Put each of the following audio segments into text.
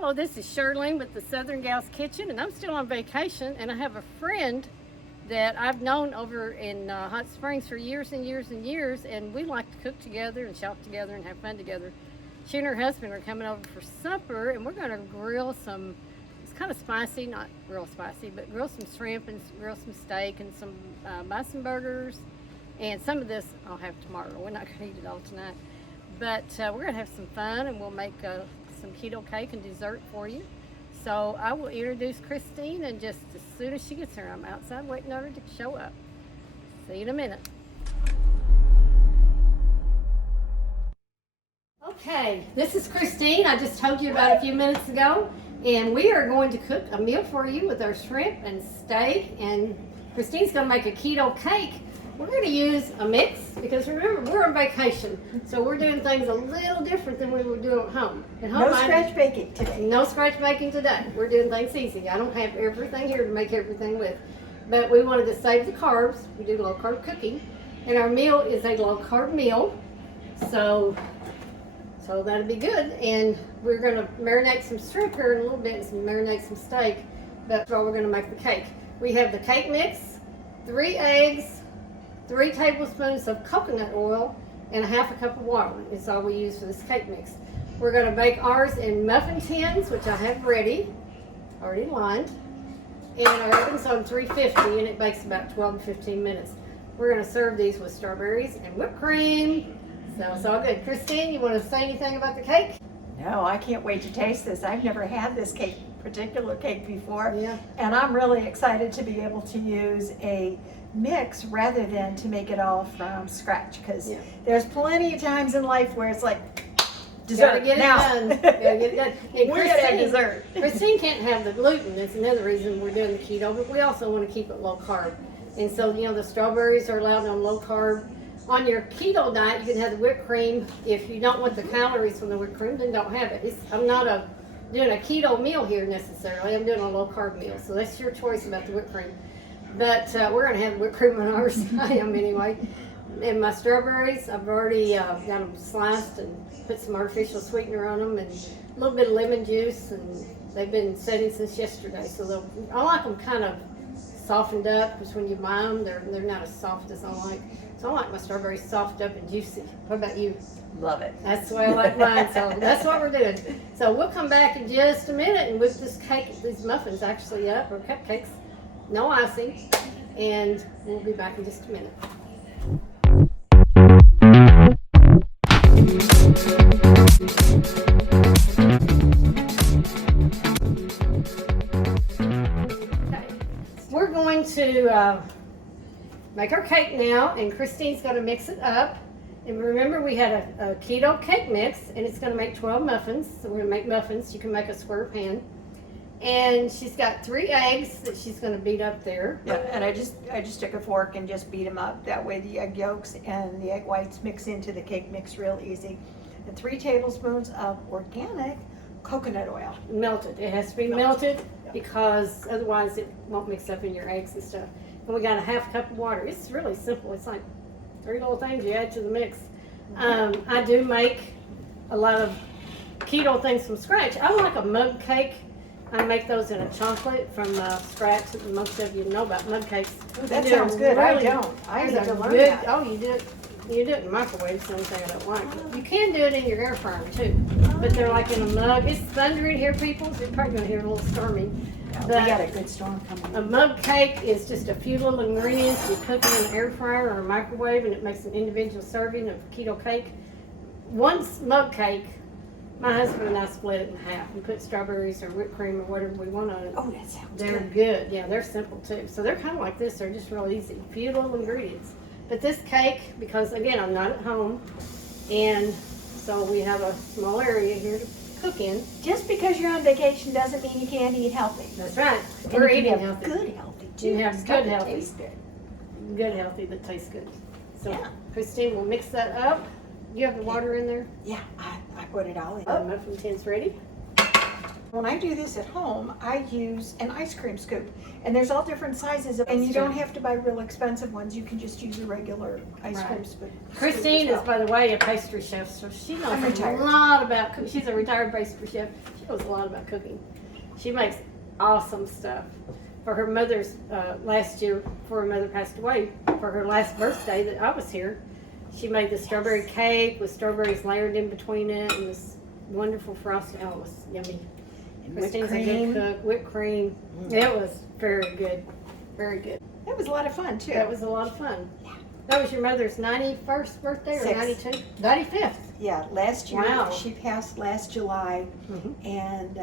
Hello, this is Shirlene with the Southern Gals Kitchen, and I'm still on vacation, and I have a friend that I've known over in Hot Springs for years and years and years, and we like to cook together and shop together and have fun together. She and her husband are coming over for supper, and we're going to grill some, it's kind of spicy, not real spicy, but grill some shrimp and grill some steak and some buy some burgers, and some of this I'll have tomorrow. We're not going to eat it all tonight, but we're going to have some fun, and we'll make some keto cake and dessert for you. So I will introduce Kristine, and just as soon as she gets here, I'm outside waiting on her to show up. See you in a minute. Okay, this is Kristine. I just told you about a few minutes ago, and we are going to cook a meal for you with our shrimp and steak, and Kristine's going to make a keto cake. We're going to use a mix because remember, we're on vacation, so we're doing things a little different than we would do at home. No scratch baking today. No scratch baking today. We're doing things easy. I don't have everything here to make everything with, but we wanted to save the carbs. We do low carb cooking, and our meal is a low carb meal, so that'll be good. And we're going to marinate some shrimp here in a little bit and marinate some steak, but that's all we're going to make the cake. We have the cake mix, 3 eggs, 3 tablespoons of coconut oil, and 1/2 cup of water is all we use for this cake mix. We're going to bake ours in muffin tins, which I have ready, already lined, and our oven's on 350, and it bakes about 12 to 15 minutes. We're going to serve these with strawberries and whipped cream, so it's all good. Kristine, you want to say anything about the cake? No, I can't wait to taste this. I've never had this particular cake before, Yeah. and I'm really excited to be able to use a mix rather than to make it all from scratch, because there's plenty of times in life where it's like dessert. Gotta get it now. done. Gotta get it done. And We're gonna have dessert. Kristine can't have the gluten. That's another reason we're doing the keto, but we also want to keep it low carb. And so, the strawberries are allowed on low carb. On your keto diet, you can have the whipped cream. If you don't want the calories from the whipped cream, then don't have it. I'm not doing a keto meal here necessarily. I'm doing a low carb meal, so that's your choice about the whipped cream. But we're going to have whipped cream on ours. I am anyway. And my strawberries, I've already got them sliced and put some artificial sweetener on them and a little bit of lemon juice, and they've been setting since yesterday. So I like them kind of softened up, because when you buy them, they're not as soft as I like. So I like my strawberries soft up and juicy. What about you? Love it. That's the way I like mine, so that's what we're doing. So we'll come back in just a minute and whip this cake, these muffins actually up, or cupcakes, no icing, and we'll be back in just a minute. Okay. We're going to make our cake now, and Kristine's going to mix it up. And remember, we had a keto cake mix, and it's going to make 12 muffins. So we're going to make muffins. You can make a square pan. And she's got 3 eggs that she's going to beat up there. Yeah, and I just took a fork and just beat them up. That way the egg yolks and the egg whites mix into the cake mix real easy. And 3 tablespoons of organic coconut oil. Melted. It has to be melted because otherwise it won't mix up in your eggs and stuff. And we got a 1/2 cup of water. It's really simple. It's like 3 little things you add to the mix. I do make a lot of keto things from scratch. I like a mug cake. I make those in a chocolate from scratch. Most of you know about mug cakes. Ooh, that sounds good. I don't. I need to learn that. Oh, you do it. You do it in the microwave. It's the only thing I don't like. You can do it in your air fryer too, but they're like in a mug. It's thundering here, people. So you're probably gonna hear a little storming. Yeah, we got a good storm coming. A mug cake is just a few little ingredients. You cook them in an air fryer or a microwave, and it makes an individual serving of keto cake. One mug cake, my husband and I split it in half and put strawberries or whipped cream or whatever we want on it. Oh, that sounds They're good. Yeah, they're simple too. So they're kind of like this. They're just real easy. Few little ingredients. But this cake, because again, I'm not at home, and so we have a small area here to cook in. Just because you're on vacation doesn't mean you can't eat healthy. That's right. And We're you can eating have healthy. good healthy too. You have It's good got to healthy. taste good. Good healthy that tastes good. So Yeah. Kristine will mix that up. You have the water in there? Yeah, I put it all in. The muffin tin's ready. When I do this at home, I use an ice cream scoop, and there's all different sizes, and you don't have to buy real expensive ones. You can just use a regular ice cream scoop. Kristine is, by the way, a pastry chef, so she knows a lot about cooking. She's a retired pastry chef. She knows a lot about cooking. She makes awesome stuff. For her mother's, last year, before her mother passed away, for her last birthday that I was here, she made the strawberry cake with strawberries layered in between it, and this wonderful frosting. Oh, it was yummy. Kristine's a good cook. Whipped cream. It was very good. Very good. That was a lot of fun, too. That was a lot of fun. Yeah. That was your mother's 91st birthday or 92? 95th. Yeah, last year. Wow. She passed last July, and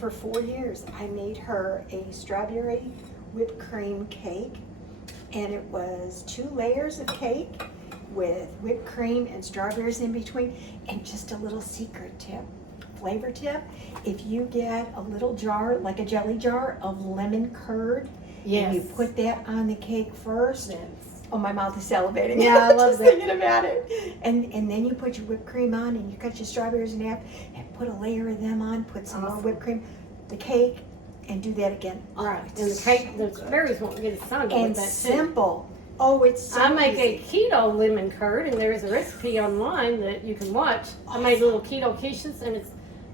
for 4 years I made her a strawberry whipped cream cake, and it was 2 layers of cake with whipped cream and strawberries in between, and just a little secret tip. Flavor tip, if you get a little jar, like a jelly jar of lemon curd, and you put that on the cake first. Oh, my mouth is salivating. Yeah, I love just that. thinking about it. And then you put your whipped cream on, and you cut your strawberries in half, and put a layer of them on, put some more whipped cream, the cake, and do that again. All right, and the cake, the berries won't get as soggy And with that too. simple. Oh, it's so I make easy. a keto lemon curd, and there's a recipe online that you can watch. I made little keto quiches, and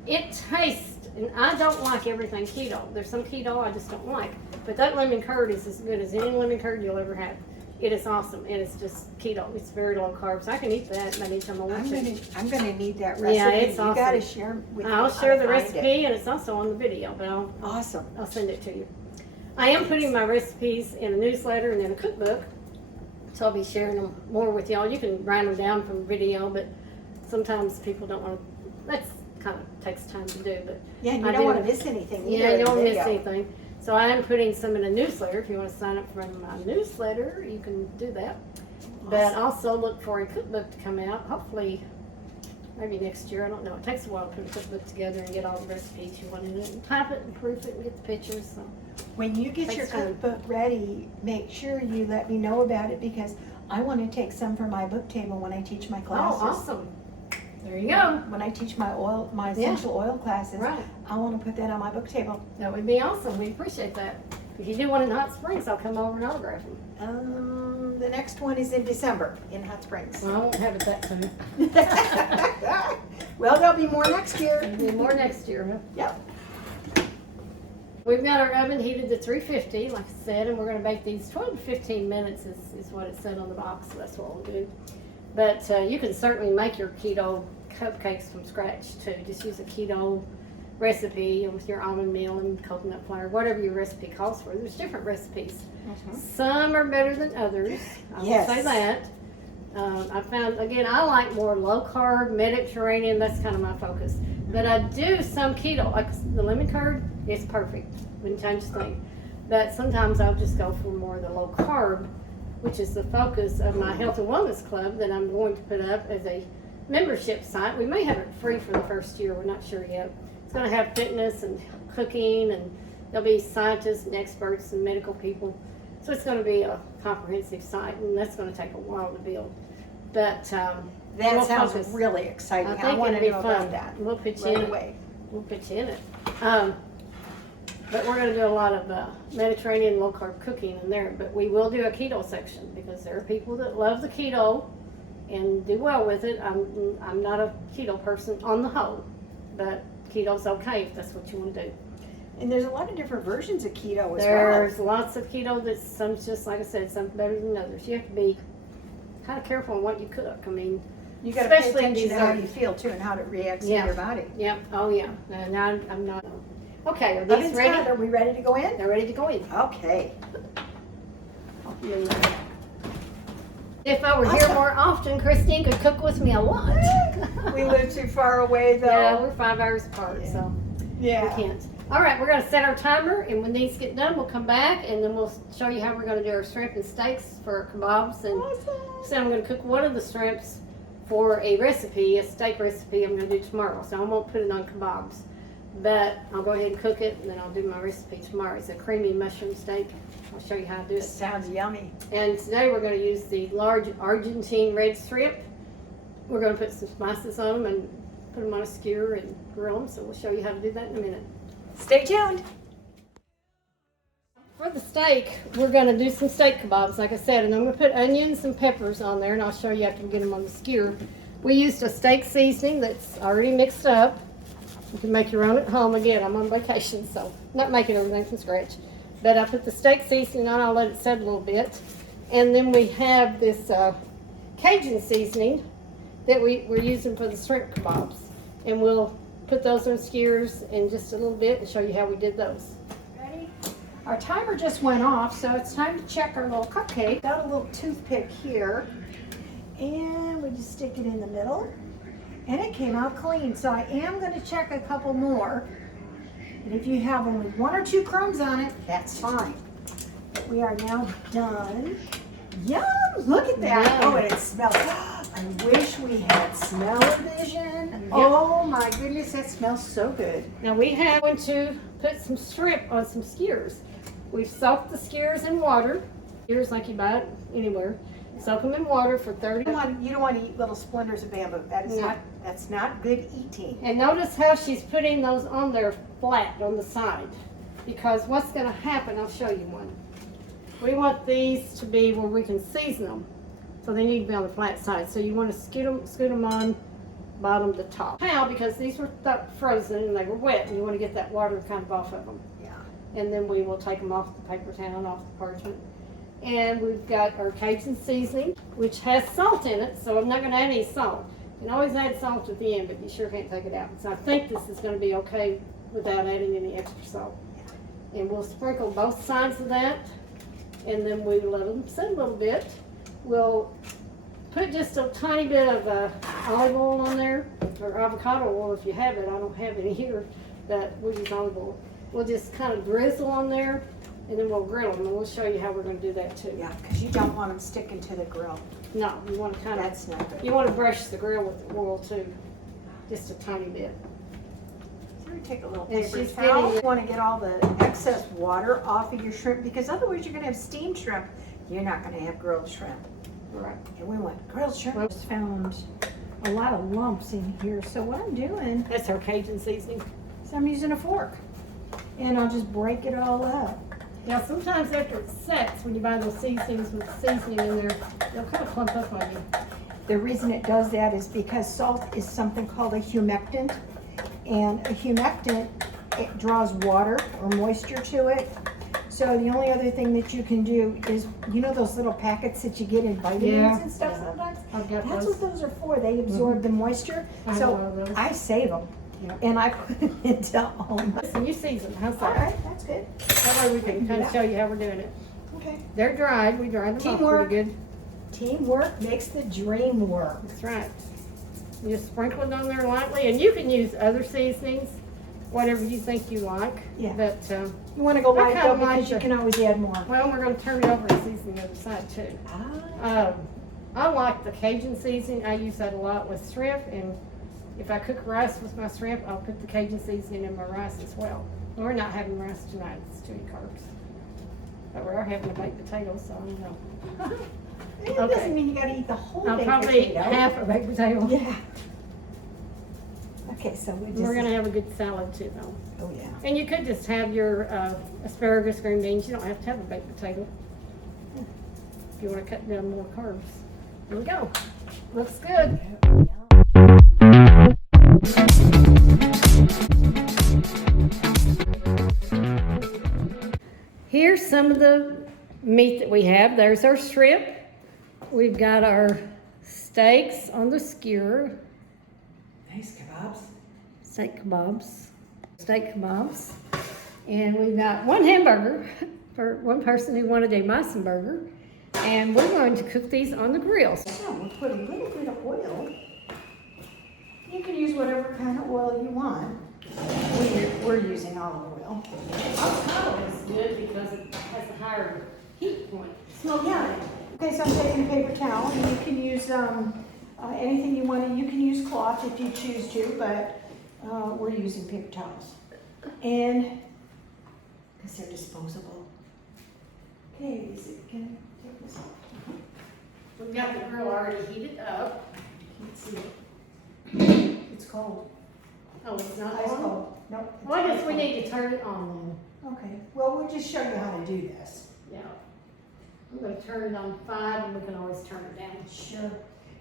it tastes, and I don't like everything keto. There's some keto I just don't like, but that lemon curd is as good as any lemon curd you'll ever have. It is awesome, and it's just keto. It's very low carbs. I can eat that anytime I want to. I'm gonna need that recipe. Yeah, it's awesome. You gotta share with me. I'll share the how to find recipe, it. and it's also on the video, but Awesome. I'll send it to you. I am putting my recipes in a newsletter and then a cookbook, so I'll be sharing them more with y'all. You can write them down from video, but sometimes people don't want to. That's kind of takes time to do, but Yeah, and you don't want to miss anything. yeah, you don't miss anything. So I am putting some in a newsletter. If you want to sign up for my newsletter, you can do that. Awesome. But also look for a cookbook to come out. Hopefully, maybe next year. I don't know. It takes a while to put a cookbook together and get all the recipes you want in it, and type it and proof it and get the pictures. So when you get your cookbook ready, make sure you let me know about it, because I want to take some for my book table when I teach my classes. Oh, awesome. There you go. When I teach my essential oil classes, right. I want to put that on my book table. That would be awesome. We appreciate that. If you do one in Hot Springs, I'll come over and autograph them. The next one is in December in Hot Springs. Well, I won't have it that soon. Well, there'll be more next year. There'll be more next year, huh? Yep. We've got our oven heated to 350, like I said, and we're going to bake these 12 to 15 minutes is what it said on the box, so that's what we'll do. But you can certainly make your keto cupcakes from scratch too. Just use a keto recipe with your almond meal and coconut flour, whatever your recipe calls for. There's different recipes. Some are better than others. I will say that. I found, again, I like more low carb, Mediterranean. That's kind of my focus. But I do some keto, like the lemon curd. It's perfect. Wouldn't change a thing. But sometimes I'll just go for more of the low carb, which is the focus of my Health and Wellness Club that I'm going to put up as a membership site. We may have it free for the first year. We're not sure yet. It's going to have fitness and cooking, and there'll be scientists and experts and medical people. So it's going to be a comprehensive site, and that's going to take a while to build. But that sounds really exciting. I think want it'll to be know fun. about that. We'll put you right in away. it. We'll put you in it. But we're going to do a lot of Mediterranean low carb cooking in there. But we will do a keto section, because there are people that love the keto and do well with it. I'm not a keto person on the whole, but keto's okay if that's what you want to do. And there's a lot of different versions of keto as well. There's lots of keto that some's just, like I said, some better than others. You have to be kind of careful on what you cook. I mean, you got to pay especially attention to how dessert. you feel too, and how it reacts in your body. Yep. Oh yeah. Now I'm not. Okay. Are these ready? Are we ready to go in? They're ready to go in. Okay. If I were here more often, Kristine could cook with me a lot. We live too far away though. Yeah, we're 5 hours apart, so we can't. All right, we're going to set our timer, and when these get done, we'll come back, and then we'll show you how we're going to do our shrimp and steaks for kabobs. And so I'm going to cook one of the shrimps for a recipe, a steak recipe I'm going to do tomorrow. So I won't put it on kabobs, but I'll go ahead and cook it, and then I'll do my recipe tomorrow. It's a creamy mushroom steak. I'll show you how to do it. Sounds yummy. And today we're going to use the large Argentine red shrimp. We're going to put some spices on them and put them on a skewer and grill them. So we'll show you how to do that in a minute. Stay tuned. For the steak, we're going to do some steak kebabs, like I said, and I'm going to put onions and peppers on there, and I'll show you after we get them on the skewer. We used a steak seasoning that's already mixed up. You can make your own at home. Again, I'm on vacation, so not making everything from scratch. But I put the steak seasoning on, I'll let it set a little bit. And then we have this Cajun seasoning that we're using for the shrimp kebabs. And we'll put those on skewers in just a little bit and show you how we did those. Ready? Our timer just went off, so it's time to check our little cupcake. Got a little toothpick here, and we just stick it in the middle, and it came out clean. So I am going to check a couple more, and if you have only 1 or 2 crumbs on it, that's fine. But we are now done. Yum! Look at that. Yum. Oh, and it smells. I wish we had smell-o-vision. Yep. Oh my goodness, that smells so good. Now we have going to put some shrimp on some skewers. We've soaked the skewers in water. Skewers like you buy it anywhere. Soak them in water for 30 minutes. You don't want to eat little splinters of bamboo. No. That's not good eating. And notice how she's putting those on there flat on the side. Because what's going to happen, I'll show you one. We want these to be where we can season them. So they need to be on the flat side. So you want to scoot them on bottom to top. How? Because these were frozen and they were wet, and you want to get that water kind of off of them. Yeah. And then we will take them off the paper towel and off the parchment. And we've got our Cajun seasoning, which has salt in it, so I'm not going to add any salt. You can always add salt at the end, but you sure can't take it out. So I think this is going to be okay without adding any extra salt. And we'll sprinkle both sides of that, and then we let them sit a little bit. We'll put just a tiny bit of olive oil on there, or avocado oil if you have it. I don't have any here, but we'll use olive oil. We'll just kind of drizzle on there, and then we'll grill them, and we'll show you how we're going to do that too. Yeah, because you don't want them sticking to the grill. No, you want to kind of, That's not good. you want to brush the grill with the oil too, just a tiny bit. So we take a little And paper she's towel. getting- You want to get all the excess water off of your shrimp, because otherwise you're going to have steamed shrimp. You're not going to have grilled shrimp. Right. And we want grilled shrimp. I just found a lot of lumps in here. So what I'm doing That's our Cajun seasoning. is I'm using a fork, and I'll just break it all up. Now sometimes after it sets, when you buy those seasonings with seasoning in there, they'll kind of clump up on you. The reason it does that is because salt is something called a humectant, and a humectant, it draws water or moisture to it. So the only other thing that you can do is, you know those little packets that you get in vitamins Yeah. and stuff sometimes? I've got That's those. what those are for. They absorb the moisture. I know So those. I save them, Yep. and I put them into all my. Listen, you season, how's All that? right, that's good. That way we can kind of show you how we're doing it. Okay. They're dried, we dried them off Teamwork. pretty good. Teamwork makes the dream work. That's right. You just sprinkle it on there lightly, and you can use other seasonings, whatever you think you like. Yeah. But, You want to go I light kinda though, like because you the- can always add more. well, we're going to turn it over and season the other side too. I like the Cajun seasoning. I use that a lot with shrimp, and if I cook rice with my shrimp, I'll put the Cajun seasoning in my rice as well. We're not having rice tonight, it's too many carbs. But we are having a baked potato, so I don't know. It Okay. doesn't mean you gotta eat the whole I'll baked probably eat potato. half a baked potato. Yeah. Okay, so we just. We're gonna have a good salad too though. Oh, yeah. And you could just have your asparagus, green beans. You don't have to have a baked potato. If you wanna cut down more carbs. There we go. Looks good. Here's some of the meat that we have. There's our shrimp. We've got our steaks on the skewer. Nice kebabs. Steak kebabs. And we've got one hamburger for one person who wanted a Meisenburger. And we're going to cook these on the grill. So we'll put a little bit of oil. You can use whatever kind of oil you want. We're using olive oil. Avocado is good because it has a higher heat point. Smoke yeah. Okay, so I'm taking a paper towel, and you can use anything you want. You can use cloth if you choose to, but we're using paper towels. And because they're disposable. Okay, can I take this off? We've got the grill already heated up. Can't see it. It's cold. Oh, it's not Ice on? cold. Nope. it's Well, I guess ice we cold. need to turn it on Okay, well, we'll just show you how to do this. then. Yeah. I'm gonna turn it on 5 and we can always turn it down. Sure.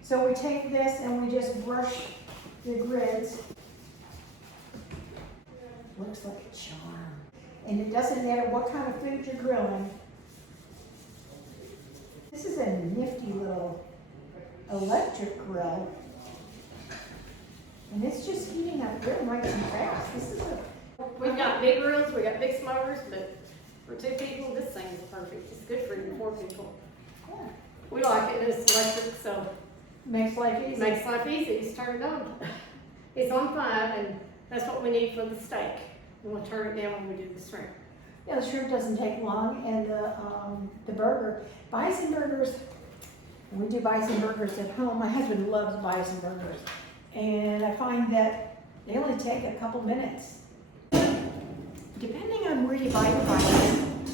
So we take this and we just brush the grids. Looks like a charm. And it doesn't matter what kind of food you're grilling. This is a nifty little electric grill. And it's just heating up real nice and fast. This is a... We've got big grills, we got big smokers, but for 2 people, this thing is perfect. It's good for even 4 people. Yeah. We like it, it's electric, so Makes life it easy. makes life easy. Just turn it on. It's on 5 and that's what we need for the steak. And we'll turn it down when we do the shrimp. Yeah, the shrimp doesn't take long, and the burger, bison burgers, we do bison burgers at home. My husband loves bison burgers, and I find that they only take a couple minutes. Depending on where you buy your bison,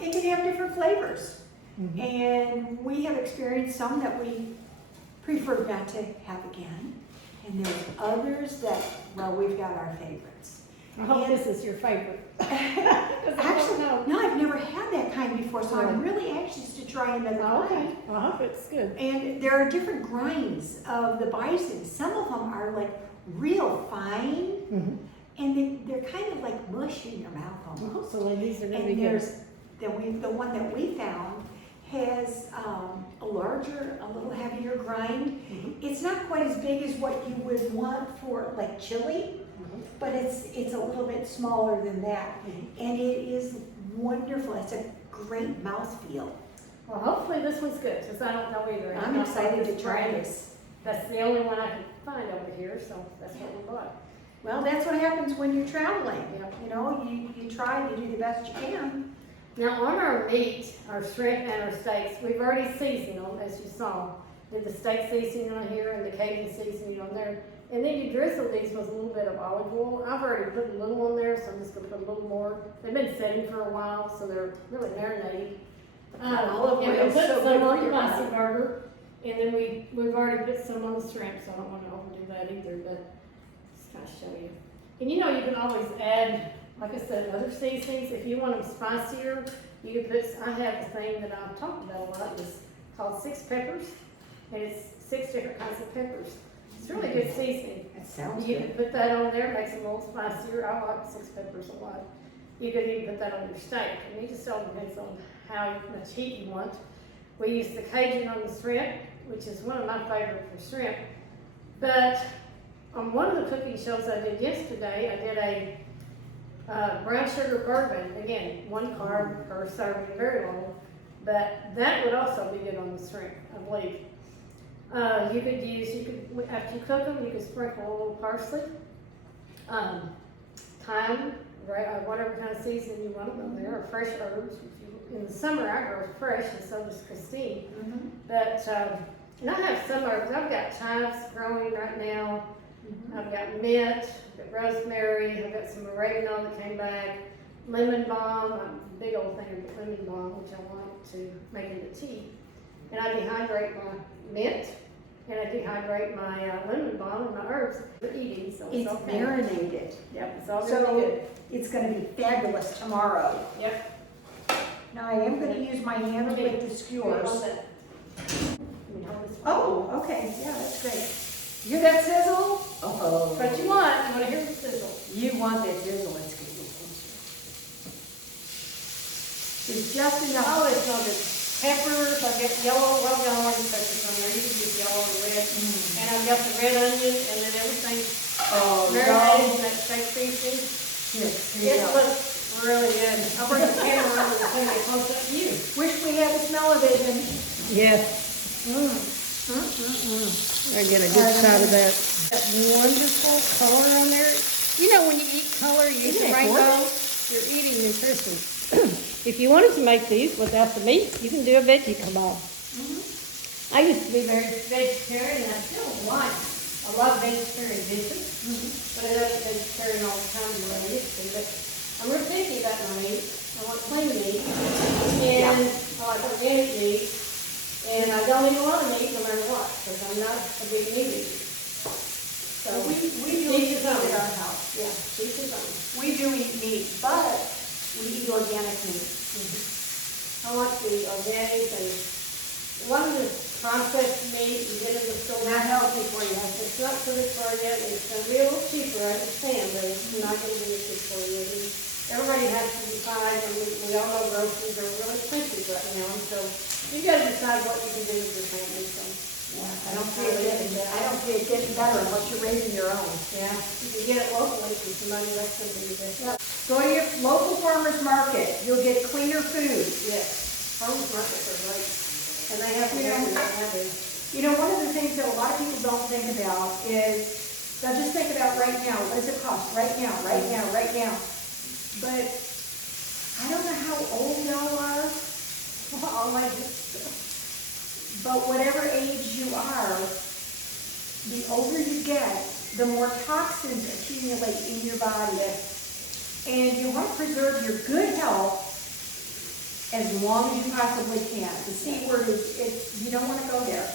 it can have different flavors. And we have experienced some that we prefer not to have again, and there's others that, well, we've got our favorites. I hope And- this is your favorite. Actually, know. no, I've never had that kind before, so I'm really anxious to try another Okay, kind. I hope it's good. And there are different grinds of the bison. Some of them are like real fine, and they're kind of like mush in your mouth almost. So these are gonna be And good. there's, the one that we found has a larger, a little heavier grind. It's not quite as big as what you would want for like chili, but it's a little bit smaller than that. And it is wonderful. It's a great mouthfeel. Well, hopefully this one's good, because I don't know either. I'm not excited like to try brand. this. That's the only one I can find over here, so that's what we bought. Well, that's what happens when you're traveling. Yep. You know, you try, you do the best you can. Now on our meat, our shrimp and our steaks, we've already seasoned them, as you saw. Did the steak seasoning on here and the Cajun seasoning on there. And then you drizzle these with a little bit of olive oil. I've already put a little on there, so I'm just gonna put a little more. They've been sitting for a while, so they're really marinated. Olive And oil we is put so some good on for the your bison body. burger, and then we've already put some on the shrimp, so I don't wanna overdo that either, but just kinda show you. And you know, you can always add, like I said, other seasonings. If you want them spicier, you can put, I have a thing that I've talked about a lot, it's called 6 peppers, and it's 6 different kinds of peppers. It's really good seasoning. That sounds You good. can put that on there, makes it a little spicier. I like 6 peppers a lot. You could even put that on your steak, and it just all depends on how much heat you want. We use the Cajun on the shrimp, which is one of my favorite for shrimp. But on one of the cooking shows I did yesterday, I did a brown sugar bourbon. Again, 1 carb per serving, very low. But that would also be good on the shrimp, I believe. You could after you cook them, you could sprinkle a little parsley, thyme, whatever kind of seasoning you want on there, or fresh herbs. In the summer, I grow fresh, and so does Kristine. But, and I have some herbs. I've got chives growing right now. I've got mint, I've got rosemary, I've got some oregano that came back, lemon balm, a big old thing of lemon balm, which I want to make into tea. And I dehydrate my mint, and I dehydrate my lemon balm and my herbs for eating, so it's It's okay. marinated. Yep, it's all So really good. it's gonna be fabulous tomorrow. Yep. Now I am gonna use my hand Okay. with the skewers. Hold it. Let me hold this one. Oh, okay, yeah, that's great. You hear that sizzle? Oh. But you wanna hear the sizzle. You want that sizzle, it's gonna be There's just enough. Oh, it's all good. Peppers, I've got yellow, well, got orange peppers on there. You can use yellow or red. And I've got the red onion, and then everything's Oh, marinated in that steak seasoning. Here It you go. looks really good. I'll bring the camera over and send it close up to you. Wish we had the smell-o-vision. Yes. I get a good shot of that. That wonderful color on there. You know, when you eat color, you eat Isn't the it rainbow, gorgeous? you're eating nutrition. If you wanted to make these without the meat, you can do a veggie kebab. I used to be very vegetarian, and I still like a lot of vegetarian dishes, but I don't eat vegetarian all the time the way I used to. But I'm real picky about my meat. I want clean meat, and I like organic meat, and I don't eat a lot of meat no matter what, because I'm not a big meat eater. So We do each eat his meat own. at our house. Yeah, each his own. We do eat meat, but we eat organic meat. I like the organic and one of the processed meat you get in the store, not healthy for you. It's not good for you. It's going to be a little cheaper, I understand, but it's not going to be as good for you. And everybody has to decide, and we all know groceries are really expensive right now, and so you got to decide what you can do with your family. So, I don't see it getting better unless you're raising your own. yeah, you can get it locally from somebody that's going to do this. Yep. Go to your local farmer's market. You'll get cleaner food. Yes, farmers markets are great, and they have You know, You know, one of the things that a lot of people don't think about is, they'll just think about right now, what does it cost? Right now, right now, right now. But I don't know how old y'all are, all my but whatever age you are, the older you get, the more toxins accumulate in your body. And you want to preserve your good health as long as you possibly can. The C word is you don't want to go there.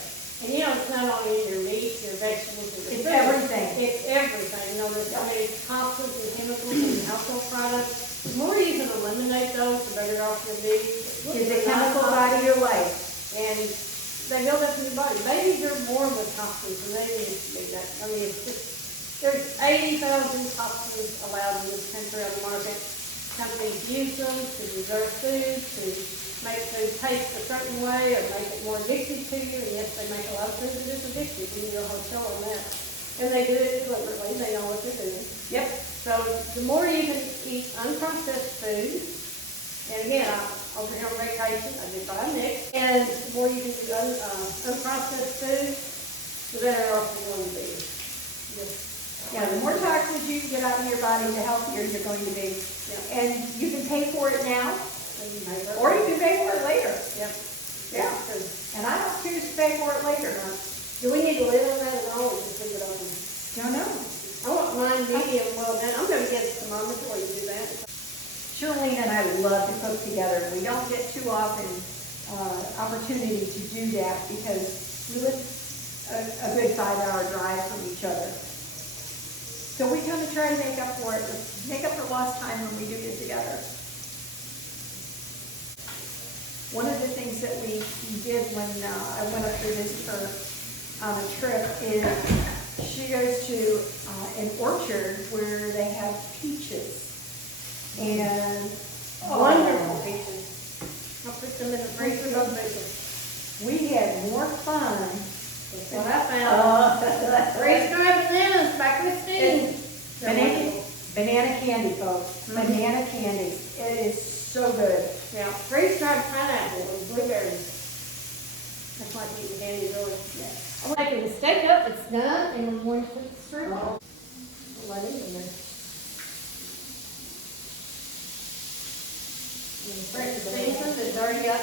And you know, it's not only your meat, your vegetables, and your It's food. everything. It's everything. You know, there's so many toxins and chemicals in household products. The more you can eliminate those, the better off you'll be. Get the chemicals out of your life. And they build up in your body. Babies are born with toxins, and they need to be that. I mean, it's just, there's 80,000 toxins allowed in this country on the market. Companies use them to preserve food, to make food taste a certain way, or make it more addictive to you. And yes, they make a lot of food that is addictive. You can do a hotel on that. And they do it deliberately. They know what they're doing. Yep. So the more you can eat unprocessed food, and again, over here on vacation, I did buy a mix, and the more you can do unprocessed food, the better off you're going to be. Yeah, the more toxins you can get out of your body, the healthier you're going to be. Yeah. And you can pay for it now, Yeah. or you can pay for it later. Yep. Yeah. And I don't choose to pay for it later. Do we need to live on that at all, or just leave it on? Don't know. I want mine medium well done. I'm going to get some mom before you do that. Shirlene and I love to cook together. We don't get too often opportunity to do that because we live a good 5-hour drive from each other. So we kind of try to make up for lost time when we do get together. One of the things that we did when I went up to visit her on a trip is she goes to an orchard where they have peaches. And Wonderful peaches. I'll put them in the freezer, those peaches. we had more fun. That's what I found. Freeze-dried bananas by Kristine. Banana candy, folks. Banana candy. It is so good. Yeah, freeze-dried pineapple and blueberries. That's like eating candy, really. Yeah. I'm taking the steak up, it's done, and we're going to put the shrimp on. I'll let it in there. And the season is already got